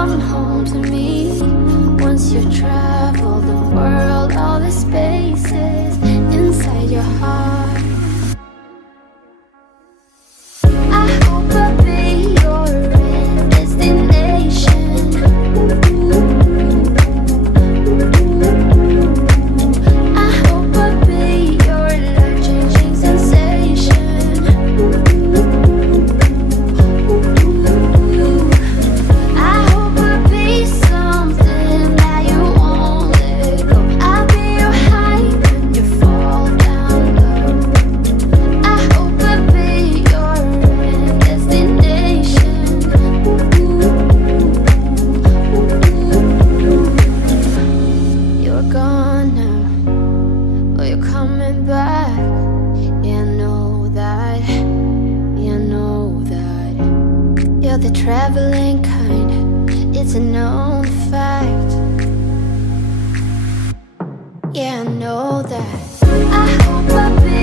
come home to me. Once you've traveled the world, all the spaces inside your heart. I hope I'll be your destination. I hope I'll be your life-changing sensation. I hope I'll be something that you won't let go. I'll be your high when you fall down low. I hope I'll be your destination. You're gone now, but you're coming back. Yeah, I know that. Yeah, I know that. You're the traveling kind. It's a known fact. Yeah, I know that. I hope I'll be